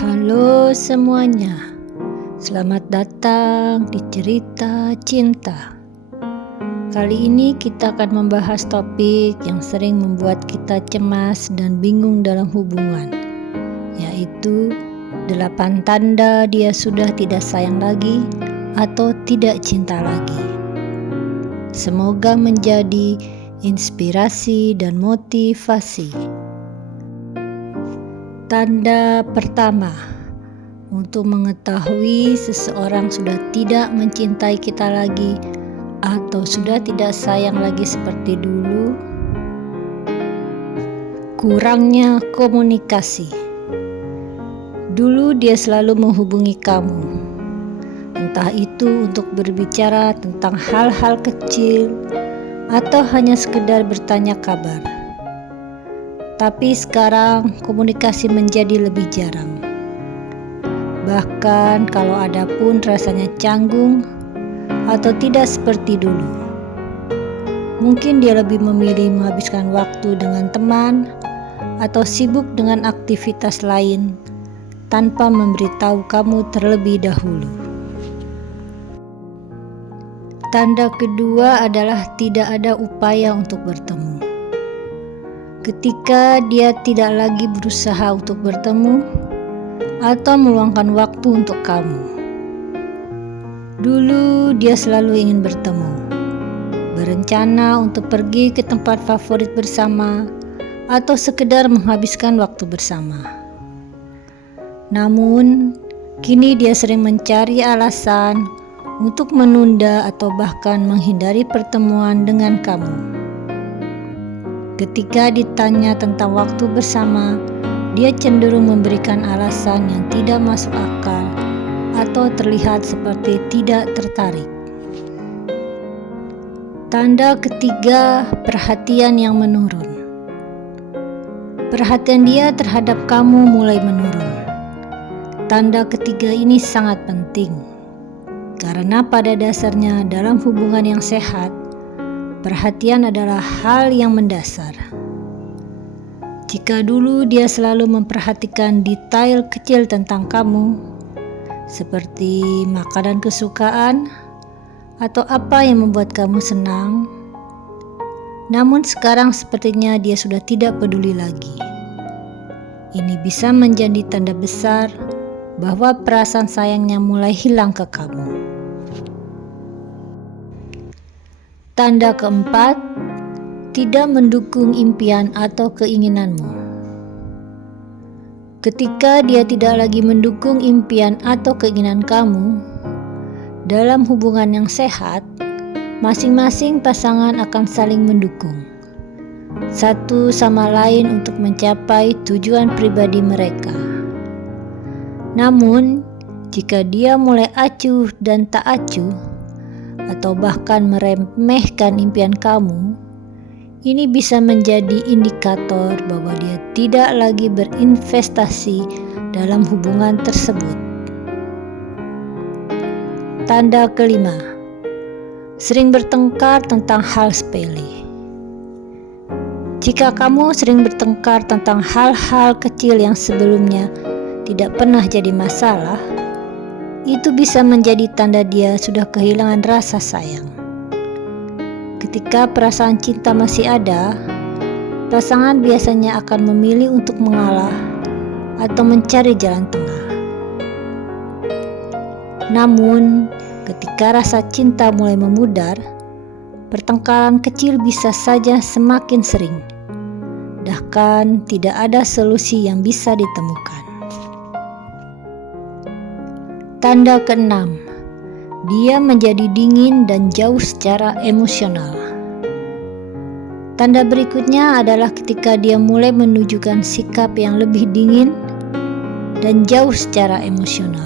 Halo semuanya, selamat datang di Cerita Cinta. Kali ini kita akan membahas topik yang sering membuat kita cemas dan bingung dalam hubungan, yaitu 8 tanda dia sudah tidak sayang lagi atau tidak cinta lagi. Semoga menjadi inspirasi dan motivasi. Tanda pertama, untuk mengetahui seseorang sudah tidak mencintai kita lagi atau sudah tidak sayang lagi seperti dulu, kurangnya komunikasi. Dulu dia selalu menghubungi kamu, entah itu untuk berbicara tentang hal-hal kecil atau hanya sekedar bertanya kabar. Tapi sekarang komunikasi menjadi lebih jarang. Bahkan kalau ada pun rasanya canggung atau tidak seperti dulu. Mungkin dia lebih memilih menghabiskan waktu dengan teman atau sibuk dengan aktivitas lain tanpa memberitahu kamu terlebih dahulu. Tanda kedua adalah tidak ada upaya untuk bertemu. Ketika dia tidak lagi berusaha untuk bertemu atau meluangkan waktu untuk kamu. Dulu dia selalu ingin bertemu, berencana untuk pergi ke tempat favorit bersama atau sekedar menghabiskan waktu bersama. Namun, kini dia sering mencari alasan untuk menunda atau bahkan menghindari pertemuan dengan kamu. Ketika ditanya tentang waktu bersama, dia cenderung memberikan alasan yang tidak masuk akal atau terlihat seperti tidak tertarik. Tanda ketiga, perhatian yang menurun. Perhatian dia terhadap kamu mulai menurun. Tanda ketiga ini sangat penting, karena pada dasarnya dalam hubungan yang sehat, perhatian adalah hal yang mendasar. Jika dulu dia selalu memperhatikan detail kecil tentang kamu, seperti makanan kesukaan atau apa yang membuat kamu senang, namun sekarang sepertinya dia sudah tidak peduli lagi. Ini bisa menjadi tanda besar bahwa perasaan sayangnya mulai hilang ke kamu. Tanda keempat, tidak mendukung impian atau keinginanmu. Ketika dia tidak lagi mendukung impian atau keinginan kamu, dalam hubungan yang sehat, masing-masing pasangan akan saling mendukung satu sama lain untuk mencapai tujuan pribadi mereka. Namun, jika dia mulai acuh dan tak acuh, atau bahkan meremehkan impian kamu, ini bisa menjadi indikator bahwa dia tidak lagi berinvestasi dalam hubungan tersebut. Tanda kelima, sering bertengkar tentang hal sepele. Jika kamu sering bertengkar tentang hal-hal kecil yang sebelumnya tidak pernah jadi masalah, itu bisa menjadi tanda dia sudah kehilangan rasa sayang. Ketika perasaan cinta masih ada, pasangan biasanya akan memilih untuk mengalah atau mencari jalan tengah. Namun, ketika rasa cinta mulai memudar, pertengkaran kecil bisa saja semakin sering, bahkan tidak ada solusi yang bisa ditemukan. Tanda keenam, dia menjadi dingin dan jauh secara emosional. Tanda berikutnya adalah ketika dia mulai menunjukkan sikap yang lebih dingin dan jauh secara emosional.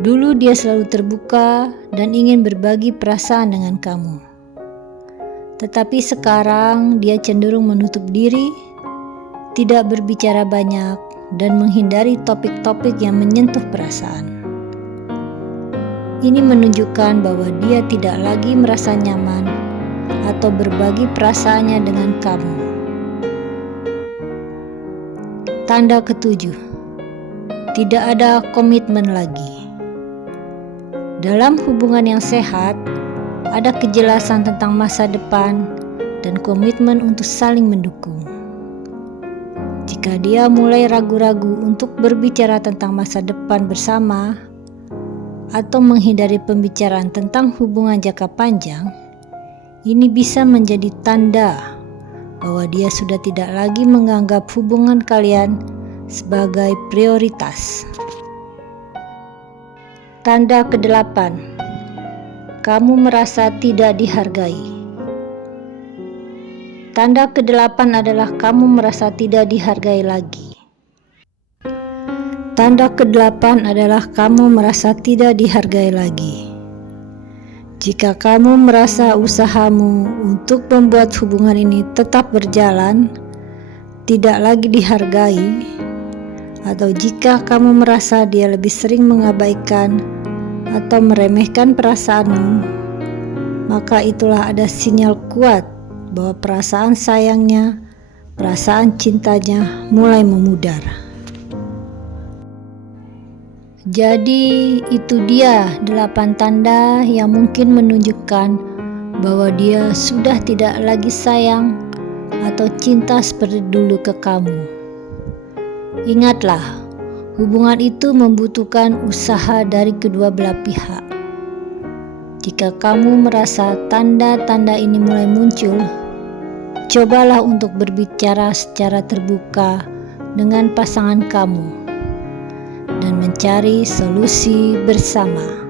Dulu dia selalu terbuka dan ingin berbagi perasaan dengan kamu. Tetapi sekarang dia cenderung menutup diri, tidak berbicara banyak, dan menghindari topik-topik yang menyentuh perasaan. Ini menunjukkan bahwa dia tidak lagi merasa nyaman atau berbagi perasaannya dengan kamu. Tanda ketujuh, Tidak ada komitmen lagi. Dalam hubungan yang sehat, ada kejelasan tentang masa depan dan komitmen untuk saling mendukung. Jika dia mulai ragu-ragu untuk berbicara tentang masa depan bersama atau menghindari pembicaraan tentang hubungan jangka panjang, ini bisa menjadi tanda bahwa dia sudah tidak lagi menganggap hubungan kalian sebagai prioritas. Tanda ke-8, kamu merasa tidak dihargai. Tanda ke-8 adalah kamu merasa tidak dihargai lagi. Tanda ke-8 adalah kamu merasa tidak dihargai lagi. Jika kamu merasa usahamu untuk membuat hubungan ini tetap berjalan tidak lagi dihargai, atau jika kamu merasa dia lebih sering mengabaikan atau meremehkan perasaanmu, maka itulah ada sinyal kuat bahwa perasaan sayangnya, perasaan cintanya mulai memudar. Jadi itu dia 8 tanda yang mungkin menunjukkan bahwa dia sudah tidak lagi sayang atau cinta seperti dulu ke kamu. Ingatlah, hubungan itu membutuhkan usaha dari kedua belah pihak. Jika kamu merasa tanda-tanda ini mulai muncul, cobalah untuk berbicara secara terbuka dengan pasangan kamu dan mencari solusi bersama.